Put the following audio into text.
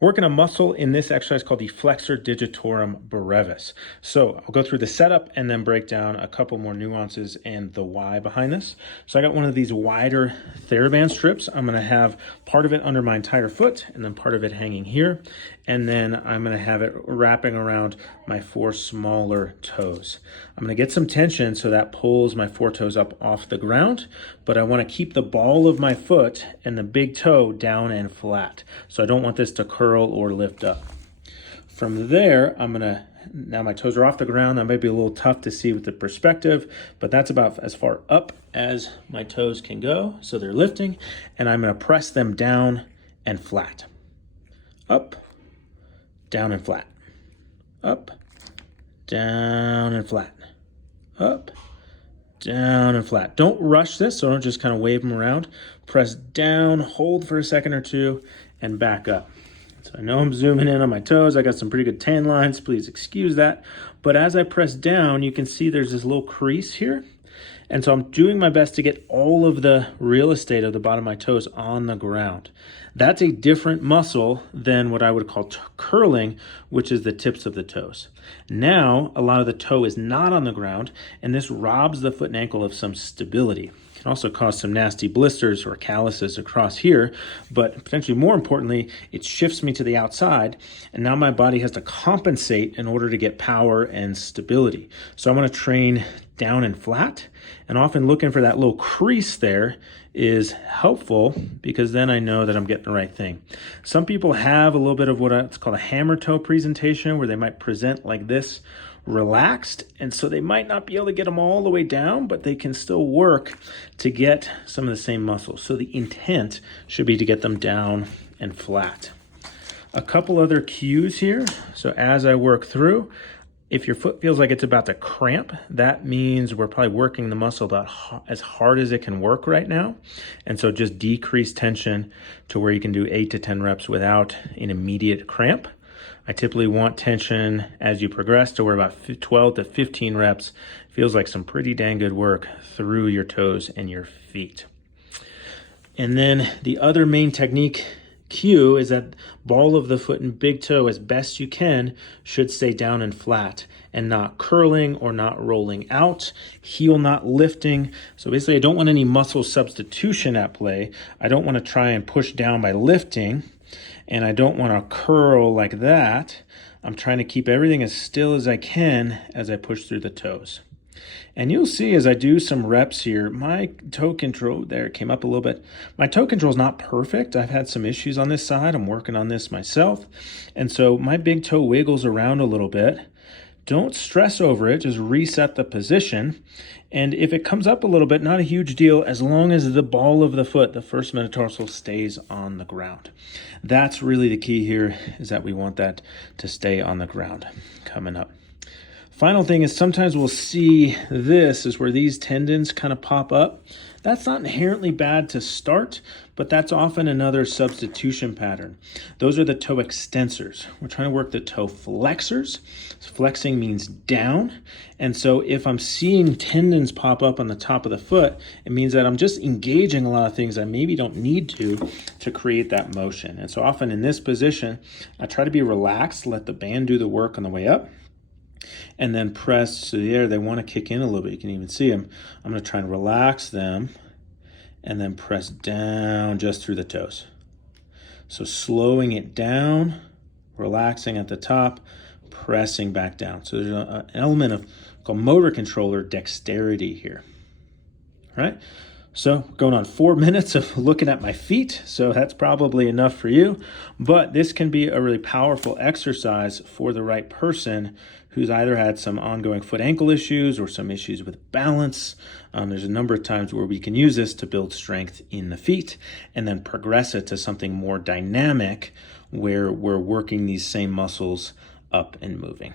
Working a muscle in this exercise called the Flexor digitorum brevis. So I'll go through the setup and then break down a couple more nuances and the why behind this. So I got one of these wider TheraBand strips. I'm gonna have part of it under my entire foot and then part of it hanging here. And then I'm gonna have it wrapping around my 4 smaller toes. I'm gonna get some tension so that pulls my 4 toes up off the ground, but I wanna keep the ball of my foot and the big toe down and flat. So I don't want this to curl or lift up. From there, now my toes are off the ground. That might be a little tough to see with the perspective, but that's about as far up as my toes can go. So they're lifting, and I'm gonna press them down and flat. Up, down and flat. Up, down and flat. Up, down and flat. Don't rush this, so don't just kind of wave them around. Press down, hold for a second or two, and back up. So I know I'm zooming in on my toes. I got some pretty good tan lines. Please excuse that. But as I press down, you can see there's this little crease here. And so I'm doing my best to get all of the real estate of the bottom of my toes on the ground. That's a different muscle than what I would call curling, which is the tips of the toes. Now, a lot of the toe is not on the ground, and this robs the foot and ankle of some stability. It can also cause some nasty blisters or calluses across here, but potentially more importantly, it shifts me to the outside, and now my body has to compensate in order to get power and stability. So I'm gonna train down and flat, and often looking for that little crease there is helpful because then I know that I'm getting the right thing. Some people have a little bit of what's called a hammer toe presentation, where they might present like this, relaxed, and so they might not be able to get them all the way down, but they can still work to get some of the same muscles. So the intent should be to get them down and flat. A couple other cues here. So as I work through, if your foot feels like it's about to cramp, that means we're probably working the muscle about as hard as it can work right now. And so just decrease tension to where you can do 8 to 10 reps without an immediate cramp. I typically want tension as you progress to where about 12 to 15 reps feels like some pretty dang good work through your toes and your feet. And then the other main technique cue is that ball of the foot and big toe, as best you can, should stay down and flat and not curling or not rolling out, heel not lifting. So basically I don't want any muscle substitution at play. I don't want to try and push down by lifting, and I don't want to curl like that. I'm trying to keep everything as still as I can as I push through the toes. And you'll see as I do some reps here, my toe control there came up a little bit. My toe control is not perfect. I've had some issues on this side. I'm working on this myself. And so my big toe wiggles around a little bit. Don't stress over it, just reset the position. And if it comes up a little bit, not a huge deal, as long as the ball of the foot, the first metatarsal, stays on the ground. That's really the key here, is that we want that to stay on the ground. Coming up. Final thing is sometimes we'll see this is where these tendons kind of pop up. That's not inherently bad to start, but that's often another substitution pattern. Those are the toe extensors. We're trying to work the toe flexors. Flexing means down. And so if I'm seeing tendons pop up on the top of the foot, it means that I'm just engaging a lot of things I maybe don't need to create that motion. And so often in this position, I try to be relaxed, let the band do the work on the way up, and then press to the air. They want to kick in a little bit. You can even see them. I'm going to try and relax them and then press down just through the toes. So slowing it down, relaxing at the top, pressing back down. So there's an element of called motor controller dexterity here. All right. So going on 4 minutes of looking at my feet, so that's probably enough for you, but this can be a really powerful exercise for the right person who's either had some ongoing foot ankle issues or some issues with balance. There's a number of times where we can use this to build strength in the feet and then progress it to something more dynamic where we're working these same muscles up and moving.